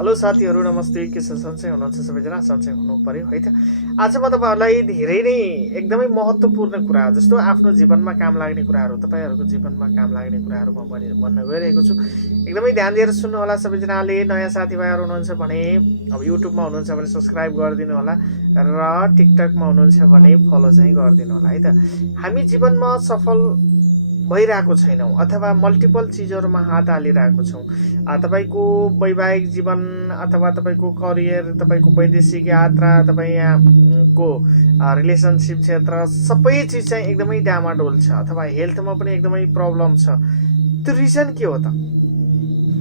Hello साथीहरू, नमस्ते। के छ, सन्चै हुनुहुन्छ? सबैजना सन्चै हुनु पर्यो है त। आज म तपाईँहरूलाई धेरै नै एकदमै महत्त्वपूर्ण कुरा जस्तो आफ्नो जीवनमा काम लाग्ने कुराहरू, तपाईँहरूको जीवनमा काम लाग्ने कुराहरू म भन्न गइरहेको छु। एकदमै ध्यान दिएर सुन्नुहोला सबैजनाले। नयाँ साथीभाइहरू हुनुहुन्छ भने अब युट्युबमा हुनुहुन्छ भने सब्सक्राइब गरिदिनु होला र टिकटकमा हुनुहुन्छ भने फलो चाहिँ गरिदिनु होला है त। हामी जीवनमा सफल भइरहेको छैनौँ अथवा मल्टिपल चिजहरूमा हात हालिरहेको छौँ। तपाईँको वैवाहिक जीवन अथवा तपाईँको करियर, तपाईँको वैदेशिक यात्रा, तपाईँ यहाँको रिलेसनसिप क्षेत्र, सबै चिज चाहिँ एकदमै डामाडोल छ अथवा हेल्थमा पनि एकदमै प्रब्लम छ। त्यो रिजन के हो त?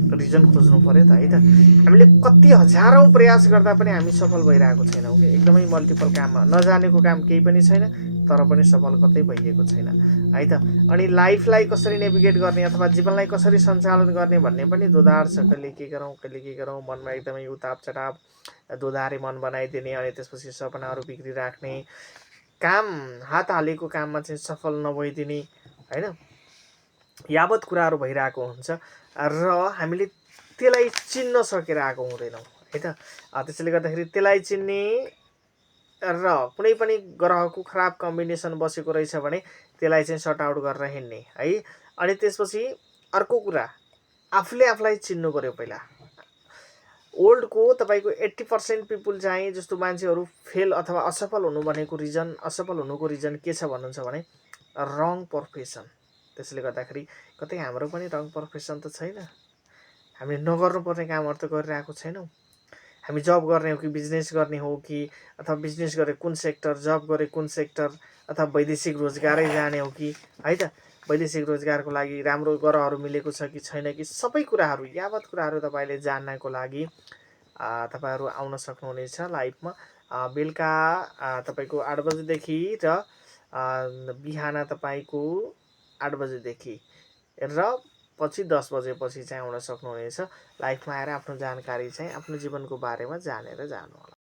रिजन खोज्नु पर्यो त है त। हामीले कति हजारौँ प्रयास गर्दा पनि हामी सफल भइरहेको छैनौँ कि एकदमै मल्टिपल काममा नजानेको काम केही पनि छैन, तर पनि सफल कतै भइएको छैन है त। अनि लाइफलाई कसरी नेभिगेट गर्ने अथवा जीवनलाई कसरी सञ्चालन गर्ने भन्ने पनि दुधार छ। कहिले के गरौँ मनमा एकदमै उताप चटाप दुधारे मन बनाइदिने, अनि त्यसपछि सपनाहरू बिग्रिराख्ने, काम हात हालेको काममा चाहिँ सफल नभइदिने होइन, यावत कुराहरू भइरहेको हुन्छ र हामीले त्यसलाई चिन्न सकेर आएको हुँदैनौँ है त। त्यसैले गर्दाखेरि त्यसलाई चिन्ने र कुनै पनि ग्रहको खराब कम्बिनेसन बसेको रहेछ भने त्यसलाई चाहिँ सर्ट आउट गरेर हिँड्ने है। अनि त्यसपछि अर्को कुरा, आफूले आफूलाई चिन्नु पर्यो पहिला। वर्ल्डको तपाईँको 80% पिपुल चाहिँ जस्तो मान्छेहरू फेल अथवा असफल हुनु भनेको रिजन, असफल हुनुको रिजन के छ भन्नुहुन्छ भने रङ प्रोफेसन। त्यसैले गर्दाखेरि कतै हाम्रो पनि रङ प्रोफेसन त छैन। हामीले नगर्नुपर्ने कामहरू त गरिरहेको छैनौँ। हामी जब गर्ने हो कि बिजनेस गर्ने हो कि, अथवा बिजनेस गरे कुन सेक्टर, जब गरे कुन सेक्टर, अथवा वैदेशिक रोजगारै जाने हो कि है त। वैदेशिक रोजगारको लागि राम्रो ग्रहहरू मिलेको छ कि छैन कि, सबै कुराहरू यावत कुराहरू तपाईँले जान्नको लागि तपाईँहरू आउन सक्नुहुनेछ लाइभमा। बेलुका तपाईँको 8 बजेदेखि र बिहान तपाईँको 8 बजेदेखि र पछि 10 बजेपछि चाहिँ आउन सक्नुहुनेछ। लाइभमा आएर आफ्नो जानकारी चाहिँ आफ्नो जीवनको बारेमा जानेर जानुहोला।